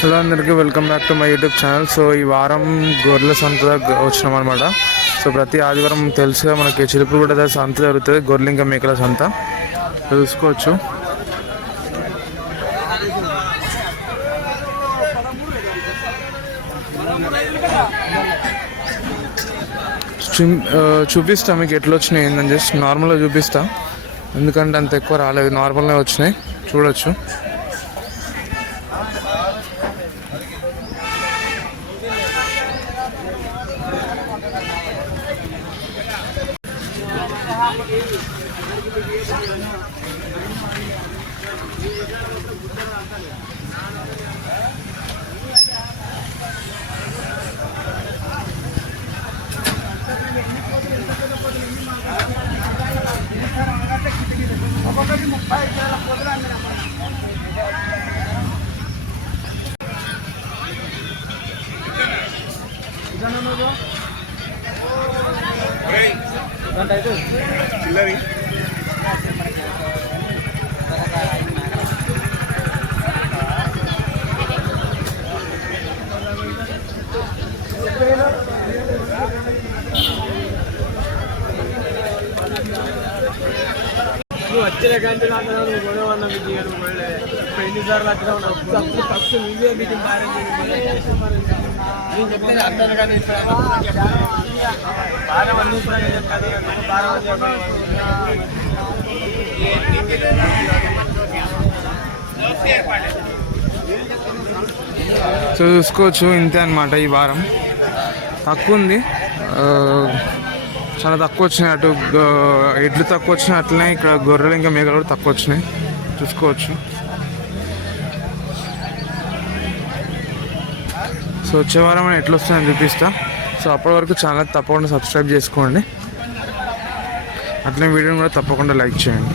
Hello అందరికీ welcome back to my YouTube channel. So ఈ వారం గొర్రెల సంత వచ్చినాం అనమాట. సో ప్రతి ఆదివారం తెలుసుగా మనకి చిలుకూరుగూడ సంత జరుగుతుంది, గొర్రెలు ఇంకా మేకల సంత చూసుకోవచ్చు. చూపిస్తా మీకు ఎట్లా వచ్చినాయి ఏంటని, జస్ట్ నార్మల్గా చూపిస్తా, ఎందుకంటే అంత ఎక్కువ రాలేదు, నార్మల్గా వచ్చినాయి చూడొచ్చు. వచ్చే గంటలు అందరూ గొడవన్న ఎన్నిసార్లు వచ్చిన ఫస్ట్ మీడియా మీటింగ్ నేను చెప్తే అర్థం కానీ సో చూసుకోవచ్చు, ఇంతే అనమాట. ఈ వారం తక్కువ ఉంది, చాలా తక్కువ వచ్చినాయి. అటు ఎడ్లు తక్కువ వచ్చినాయి, అట్లనే ఇక్కడ గొర్రెలు ఇంకా మేకలు కూడా తక్కువ వచ్చినాయి చూసుకోవచ్చు. సో వచ్చే వారం నేను ఎట్లా వస్తుందని చూపిస్తా. సో అప్పటి వరకు ఛానల్ తప్పకుండా సబ్స్క్రైబ్ చేసుకోండి, అట్లనే వీడియోని కూడా తప్పకుండా లైక్ చేయండి.